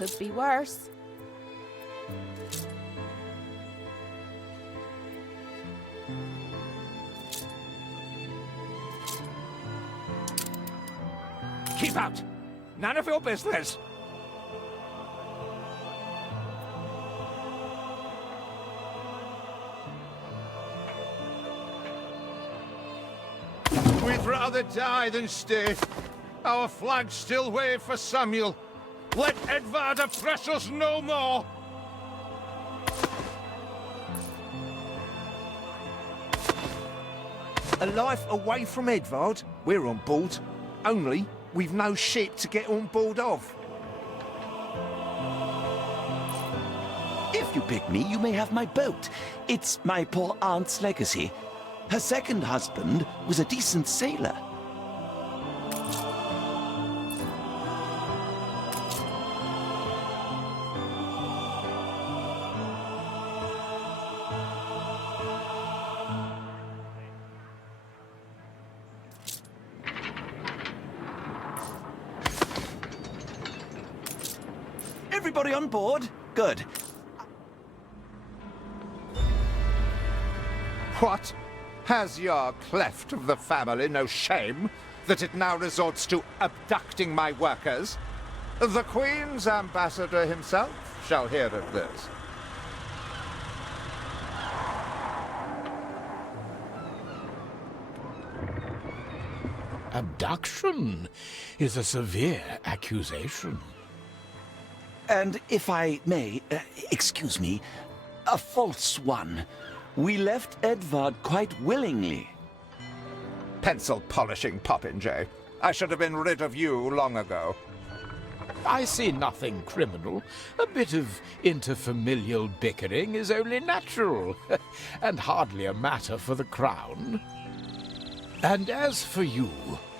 Could be worse. Keep out! None of your business! We'd rather die than stay. Our flags still wave for Samuel. Let Edvard oppress us no more! A life away from Edvard? We're on board. Only, we've no ship to get on board of. If you pick me, you may have my boat. It's my poor aunt's legacy. Her second husband was a decent sailor. Everybody on board? Good. What? Has your cleft of the family no shame that it now resorts to abducting my workers? The Queen's ambassador himself shall hear of this. Abduction is a severe accusation. And if I may, excuse me, a false one. We left Edvard quite willingly. Pencil polishing popinjay. I should have been rid of you long ago. I see nothing criminal. A bit of interfamilial bickering is only natural, and hardly a matter for the crown. And as for you,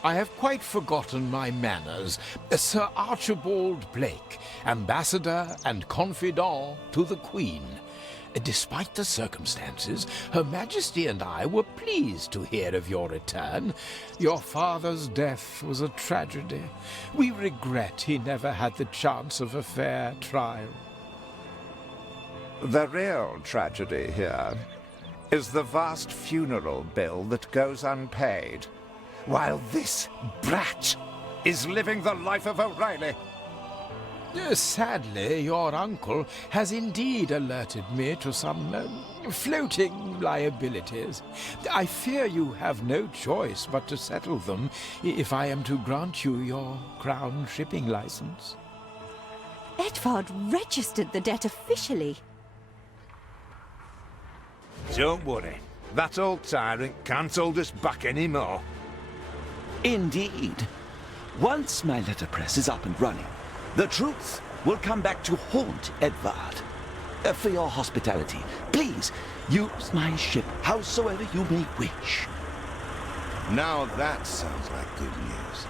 I have quite forgotten my manners. Sir Archibald Blake, ambassador and confidant to the Queen. Despite the circumstances, Her Majesty and I were pleased to hear of your return. Your father's death was a tragedy. We regret he never had the chance of a fair trial. The real tragedy here is the vast funeral bill that goes unpaid, while this brat is living the life of O'Reilly. Sadly, your uncle has indeed alerted me to some floating liabilities. I fear you have no choice but to settle them if I am to grant you your crown shipping license. Edvard registered the debt officially. Don't worry, that old tyrant can't hold us back anymore. Indeed. Once my letterpress is up and running, the truth will come back to haunt Edvard. For your hospitality, please use my ship howsoever you may wish. Now that sounds like good news.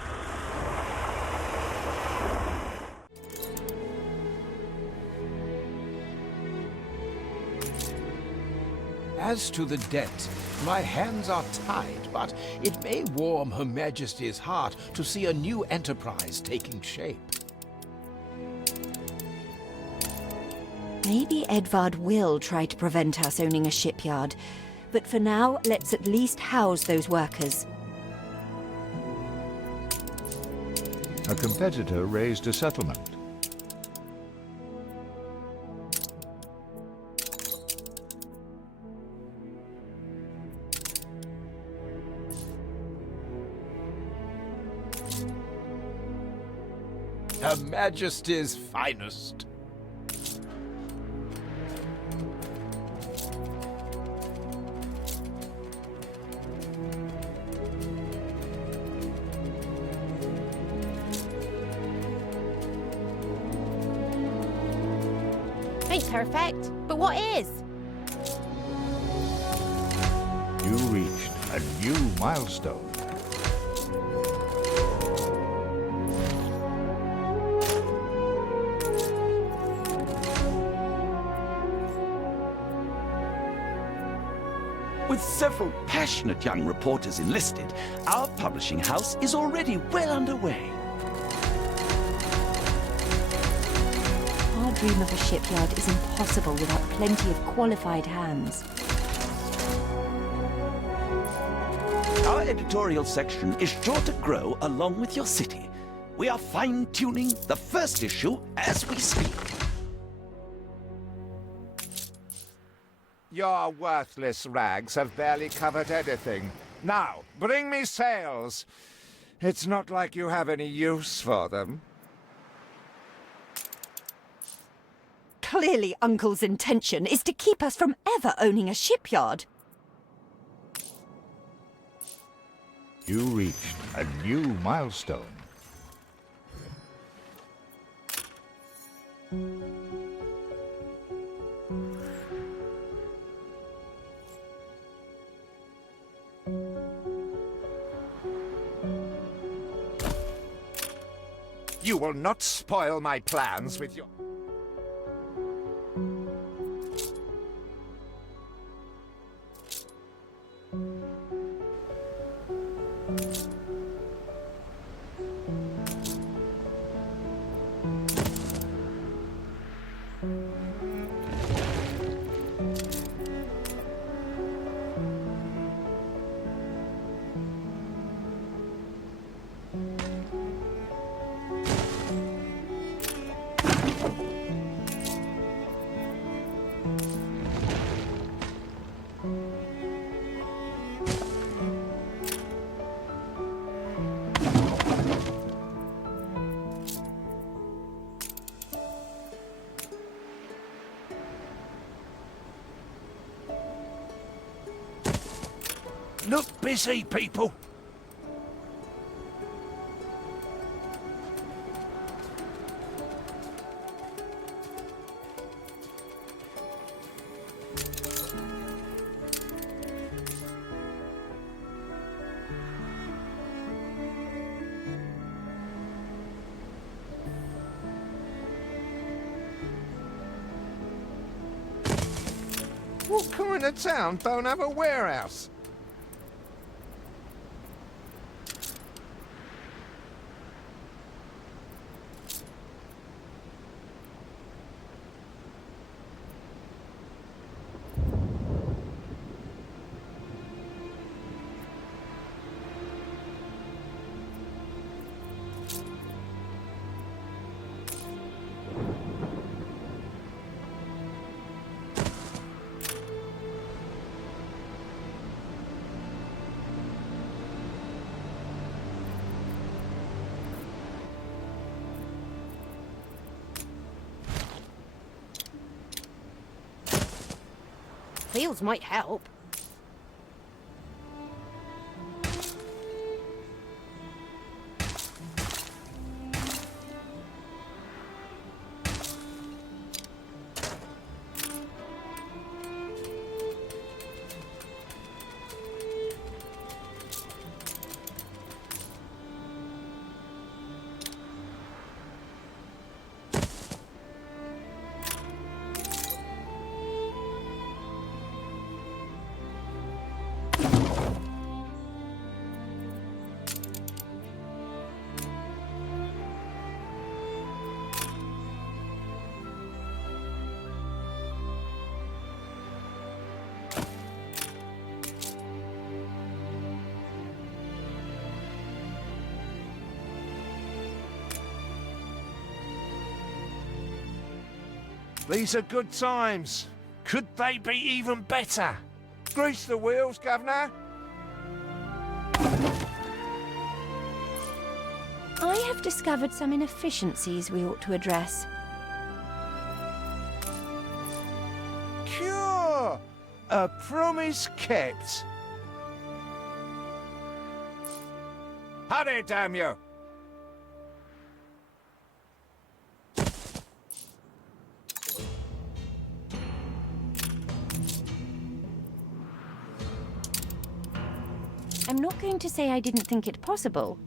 As to the debt, my hands are tied, but it may warm Her Majesty's heart to see a new enterprise taking shape. Maybe Edvard will try to prevent us owning a shipyard, but for now, let's at least house those workers. A competitor raised a settlement. Her Majesty's finest. Ain't perfect, but what is? You reached a new milestone. With several passionate young reporters enlisted, our publishing house is already well underway. dream of a shipyard is impossible without plenty of qualified hands. Our editorial section is sure to grow along with your city. We are fine-tuning the first issue as we speak. Your worthless rags have barely covered anything. Now, bring me sails. It's not like you have any use for them. Clearly Uncle's intention is to keep us from ever owning a shipyard. You reached a new milestone. You will not spoil my plans with your... Look busy, people. What kind of town don't have a warehouse? Fields might help. These are good times. Could they be even better? Grease the wheels, Governor. I have discovered some inefficiencies we ought to address. Cure! A promise kept. Hurry, damn you! I'm not going to say I didn't think it possible.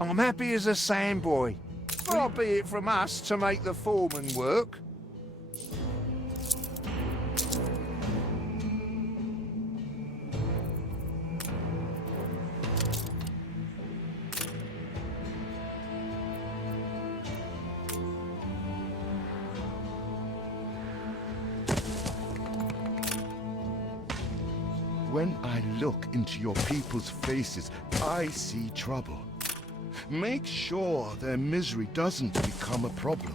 I'm happy as a sandboy. Far be it from us to make the foreman work. When I look into your people's faces, I see trouble. Make sure their misery doesn't become a problem.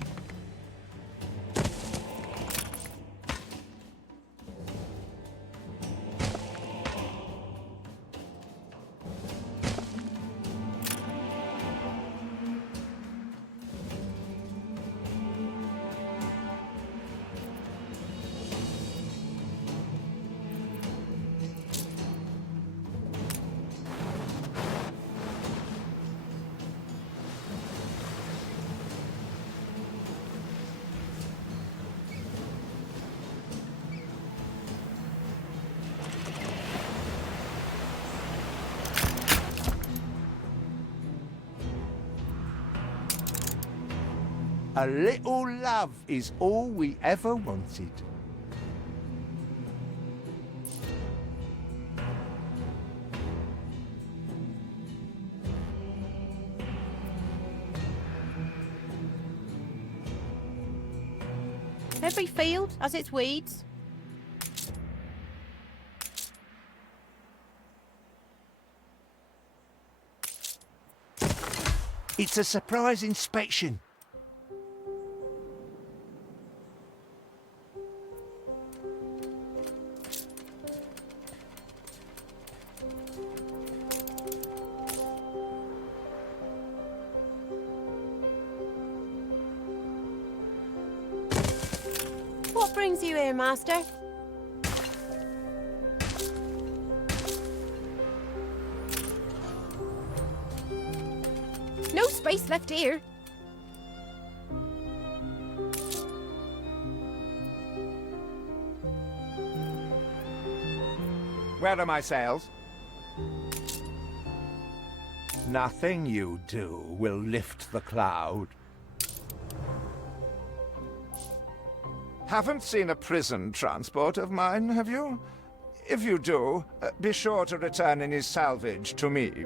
A little love is all we ever wanted. Every field has its weeds. It's a surprise inspection. What brings you here, Master? No space left here. Where are my sails? Nothing you do will lift the cloud. Haven't seen a prison transport of mine, have you? If you do, be sure to return any salvage to me.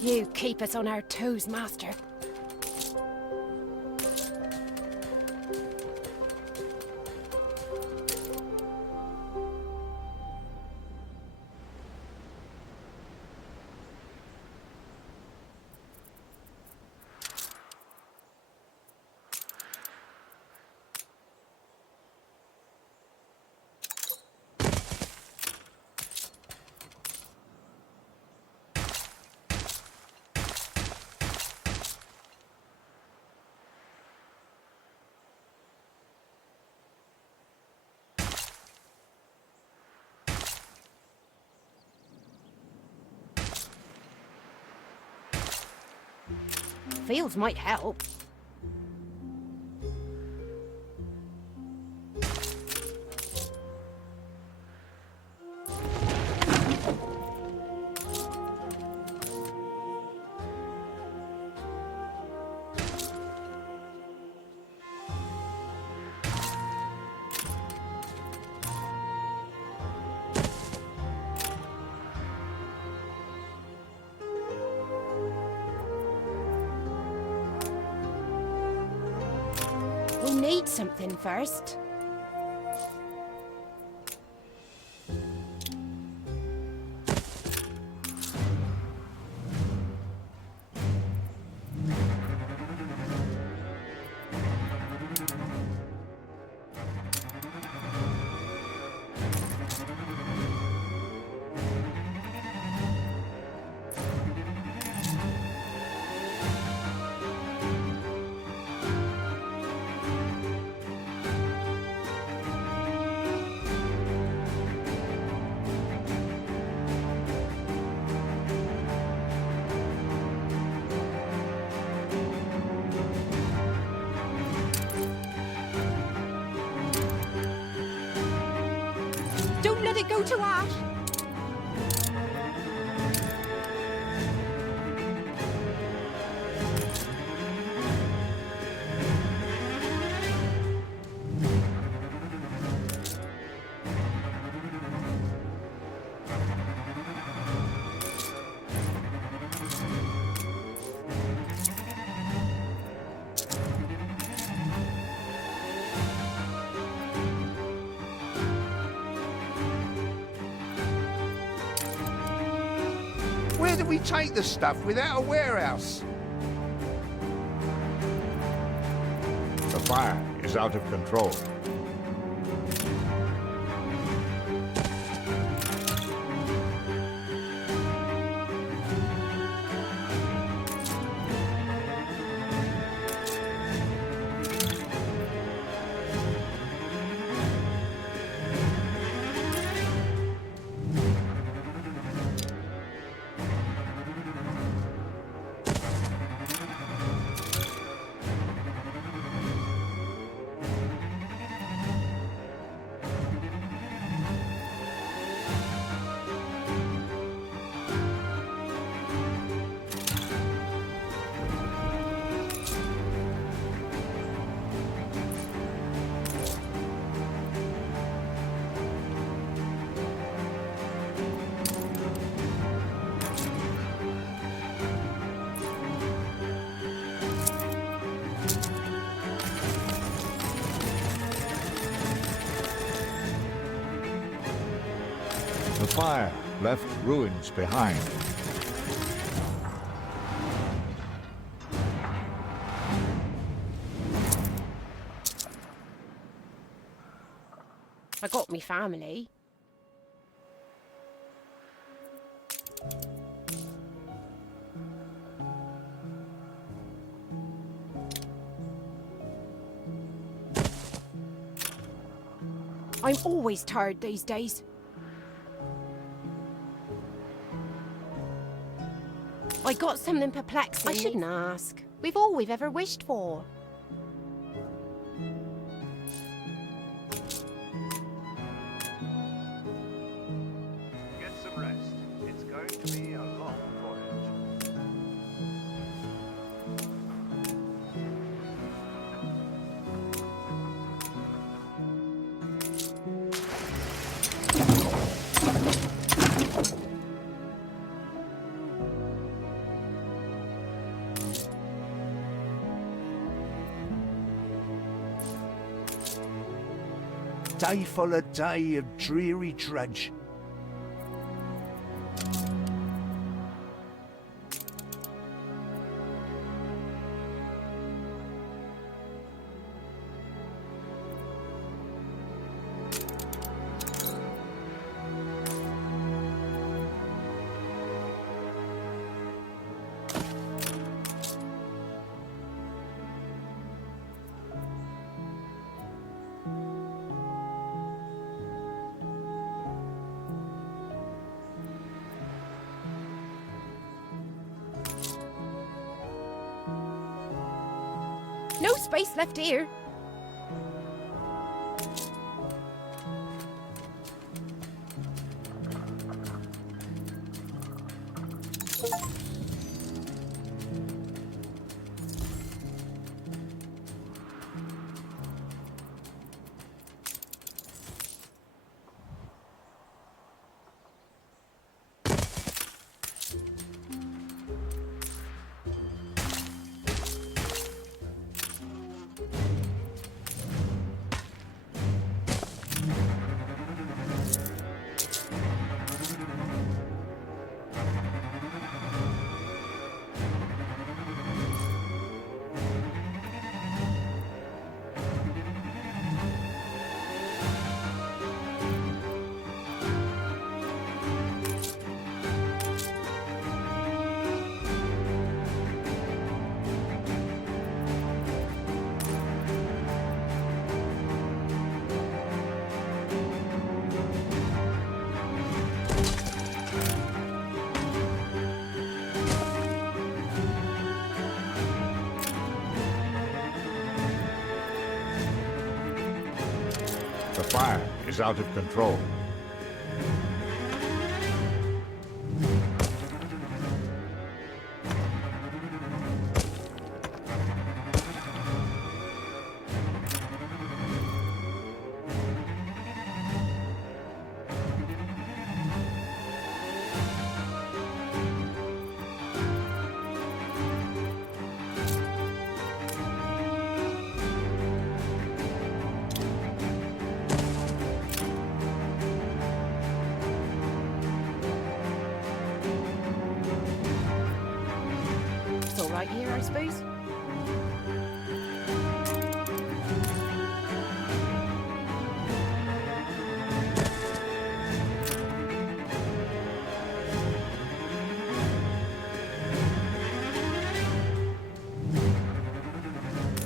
You keep us on our toes, Master. Fields might help. We'll need something first. go to ash. Where do we take the stuff without a warehouse? The fire is out of control. The fire left ruins behind. I got me family. I'm always tired these days. I got something perplexing. I shouldn't ask. We've all we've ever wished for. Get some rest. It's going to be a long voyage. Day followed day of dreary drudge. No space left here. The fire is out of control. right here, I suppose.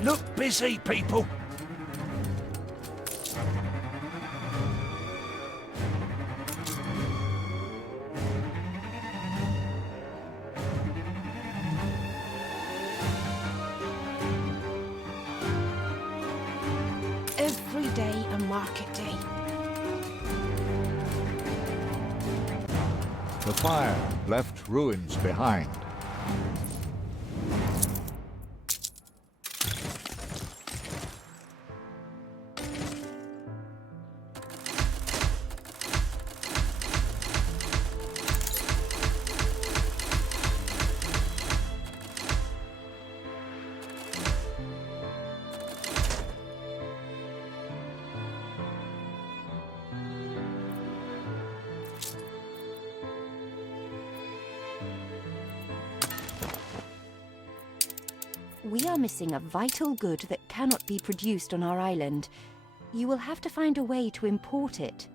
Look busy, people. Every day a market day. The fire left ruins behind. We are missing a vital good that cannot be produced on our island. You will have to find a way to import it.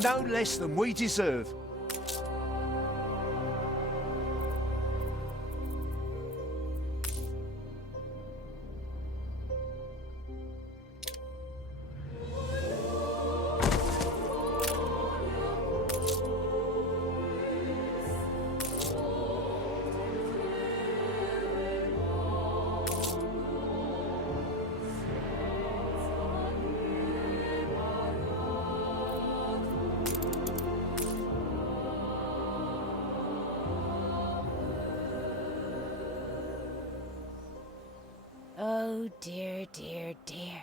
No less than we deserve. Oh dear, dear, dear.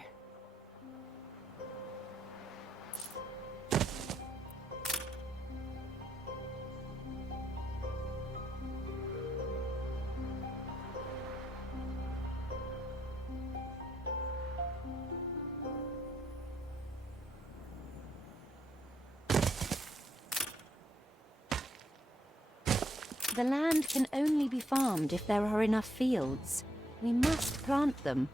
The land can only be farmed if there are enough fields. We must plant them.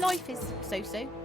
Life is so-so.